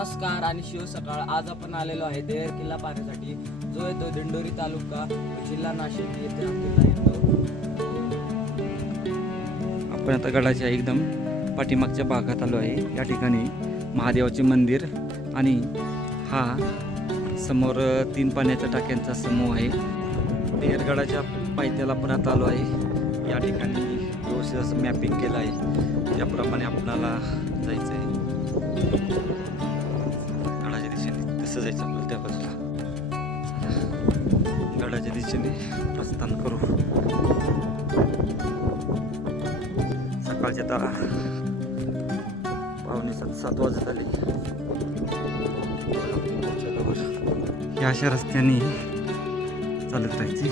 नमस्कार आणि शिव सकाळ. आज आपण आलेलो आहे देहर किल्ला पाहण्यासाठी, जो येतो दिंडोरी तालुका जिल्हा नाशिक येथे हा किल्ला येतो. आपण आता गडाच्या एकदम पाठीमागच्या भागात आलो आहे. या ठिकाणी महादेवाचे मंदिर आणि हा समोर 3 पाण्याच्या टाक्यांचा समूह आहे. देहरगडाच्या पायथ्याला पण आता आलो आहे. या ठिकाणी व्यवस्थित असं मॅपिंग केलं आहे, त्याप्रमाणे आपल्याला जायचं आहे. गडाच्या दिशेने तसं जायचं आपल्याला त्या बाजूला. गडाच्या दिशेने प्रस्थान करू. सकाळच्या 6:45-7 वाजत आले. या अशा रस्त्याने चालत राहायची.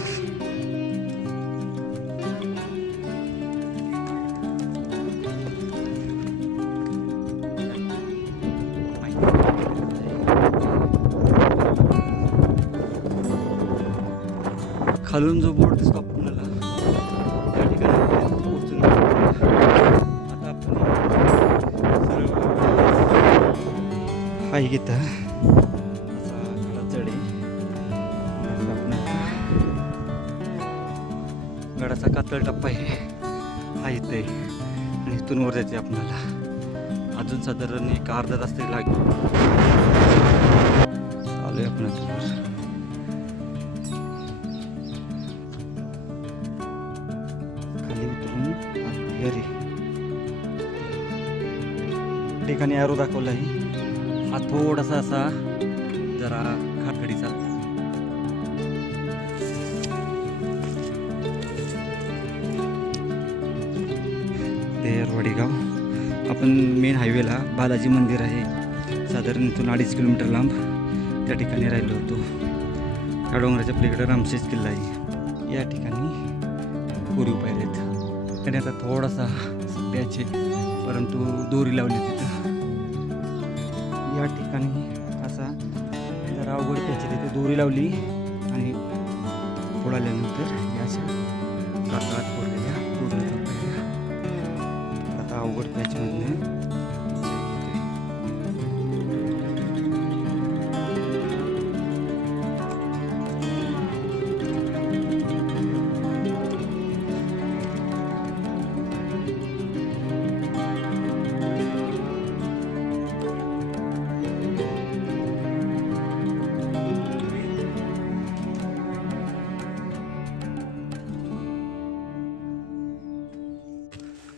खालून जो बोर्ड दिसतो आपल्याला त्या ठिकाणी पोहोचून आता आपण हाय घेता असा खडा चढ आहे. गडाचा कातळ टप्पा आहे हा इथे, आणि इथून वर जायचे आपल्याला. अजून साधारण एक अर्धा तास तरी लागेल. आलोय आपण आता. ठिकाणी ॲरो दाखवला आहे. हा थोडासा असा जरा खाडखडीचा. देहरवाडी गाव. आपण मेन हायवेला बालाजी मंदिर आहे, साधारण इथून 2.5 किलोमीटर लांब. त्या ठिकाणी राहिलो होतो. त्या डोंगराच्या पलीकडे रामशेज किल्ला आहे. या ठिकाणी पूर्वी पायऱ्या आहेत. आणि आता थोडासा सध्याचे, परंतु दोरी लावली तिथं. या ठिकाणी असा जरा अवघड त्याची तिथे दोरी लावली आणि पुढे आल्यानंतर याच्या काकात पडलेल्या पूर्ण पाहिल्या. आता अवघड पॅचमधनं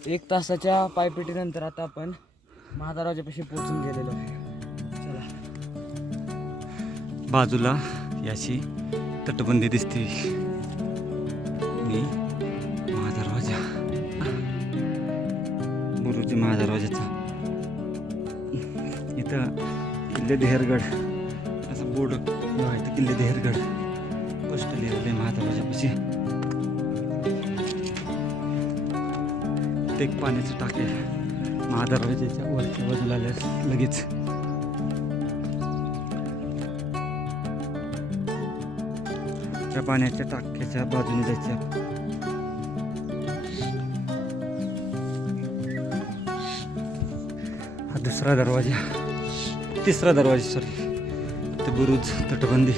एक तासाच्या पायपिटीनंतर आता आपण महादरवाजापाशी पोहोचून गेलेलो आहे. चला. बाजूला याची तटबंदी दिसते. मी महादरवाजा, गुरुजी महादरवाजाचा. इथं किल्ले देहरगड असं बोर्ड आहे. किल्ले देहरगड स्पष्ट लिहिलेलं आहे महादरवाजापाशी. एक पाण्याचे टाके महादरवाजाच्या वरच्या बाजूला आल्यास लगेच. त्या पाण्याच्या टाक्याच्या बाजूने जायचे. हा दुसरा दरवाजा, तिसरा दरवाजा, सॉरी. ते बुरुज तटबंदी.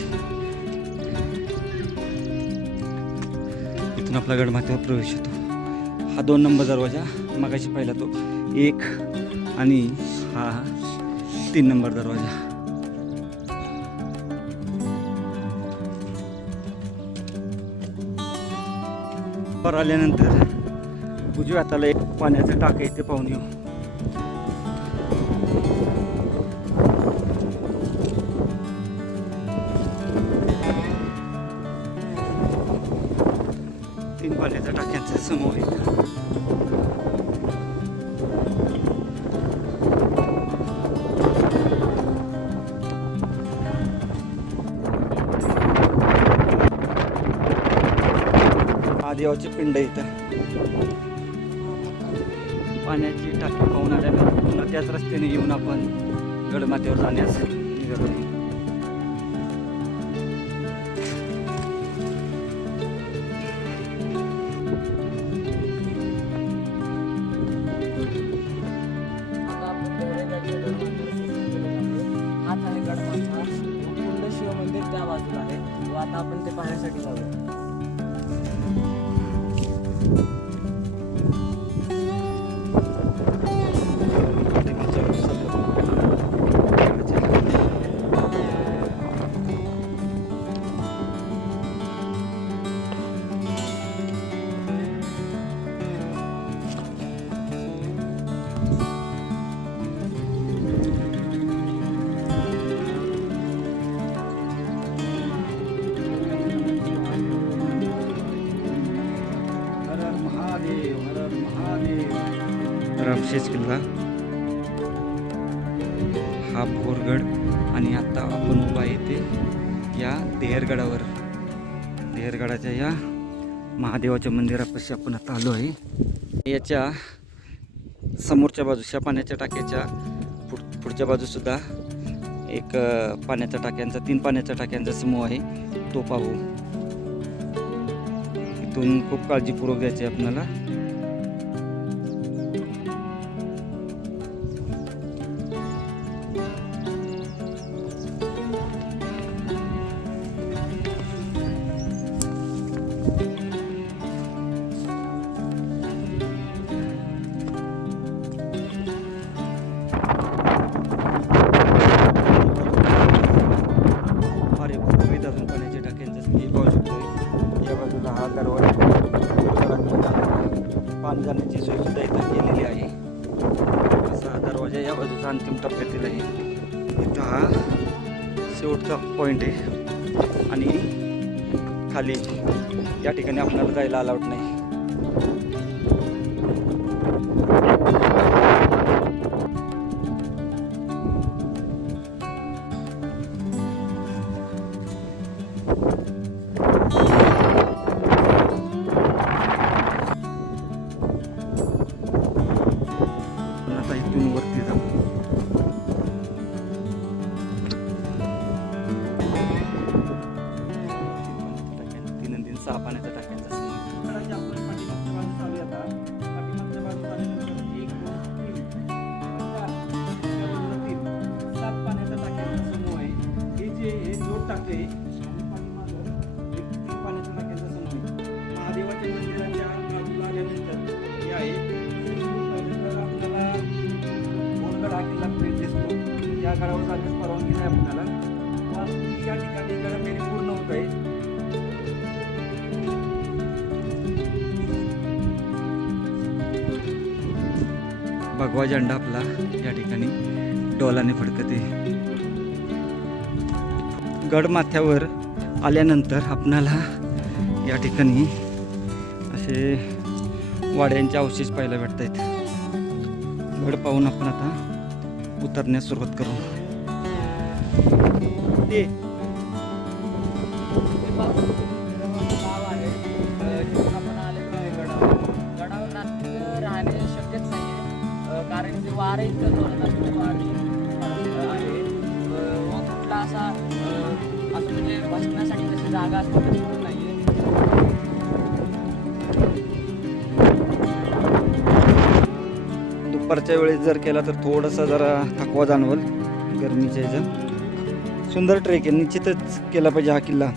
इथून आपला गडमाथ्यावर प्रवेश होतो. हा 2 नंबर दरवाजा, मगाशी पाहिला तो 1, आणि हा 3 नंबर दरवाजा. वर आल्यानंतर उजव्या हाताला एक पाण्याचं टाकं इथे पाहून येऊ. तीन पाण्याच्या टाक्यांचा समूह आहे. महादेवाची पिंड इथं. पाण्याची टाकी पाहून आल्यानंतर पुन्हा त्याच रस्त्याने येऊन आपण गडमाथ्यावर जाण्यास निघालो. आता आपण त्या बाजूला आहे. व आता आपण ते पाहण्यासाठी जाऊया. रामशेज किल्ला हा भोरगड आणि आता आपण उभा आहे ते या देहरगडावर. देहरगडाच्या या महादेवाच्या मंदिरापाशी आपण आता आलो आहे. याच्या समोरच्या बाजूच्या पाण्याच्या टाक्याच्या पुढच्या बाजूसुद्धा एक पाण्याच्या टाक्यांचा 3 पाण्याच्या टाक्यांचा समूह आहे, तो पाहू. इथून खूप काळजीपूर्वक जायचे आपल्याला. पाणी जाण्याची सोय सुद्धा इथं केलेली आहे. असा दरवाजा या बाजूचा अंतिम टप्प्यातील आहे. इथं हा शेवटचा पॉईंट आहे आणि खाली या ठिकाणी आपल्याला जायला अलाउड नाही. आता इथून वरती जाऊ. तीन आणि 6 पाण्याच्या टाक्यांचा समूह आहे. हे जे जोड टाकते पाण्याच्या टाक्यांचा समूह आहे. महादेवाच्या मंदिराच्या बाजूला आल्यानंतर हे आहे आपल्याला हा किल्ला प्लेट दिसतो. या गडावर जाण्यास परवानगी नाही आपल्याला. या ठिकाणी गडफेरी पूर्ण होत आहे. भगवा झेंडा आपला या ठिकाणी डोलाने फडकते. गडमाथ्यावर आल्यानंतर आपणाला या ठिकाणी असे वाड्यांचे अवशेष पाहायला भेटत आहेत. गड पाहून आपण आता उतरण्यास सुरुवात करू. ते गाव आहे जिथून आपण आलेलो आहे गडावर. गडावर रात्री राहणे शक्यच नाही कारण की वारं इतकं जोरात असतं. वारं आहे व कुठला असा असं म्हणजे बसण्यासाठी जशी जागा असते तशी पण नाही आहे. दुपारच्या वेळेस जर केला तर थोडासा जरा थकवा जाणवल गरमीच्या ह्याच्यात. सुंदर ट्रेक आहे, निश्चितच केला पाहिजे हा किल्ला.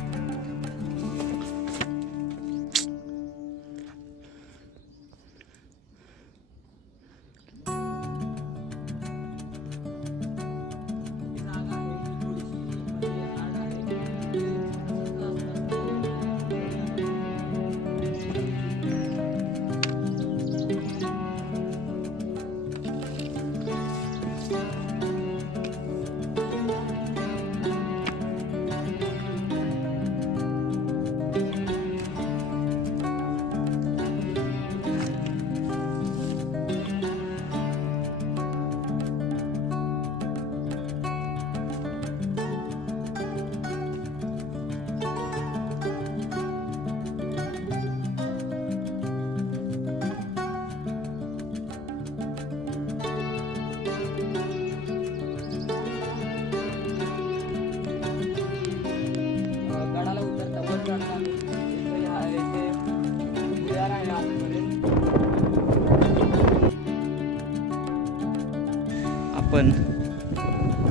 आपण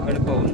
गड पाहून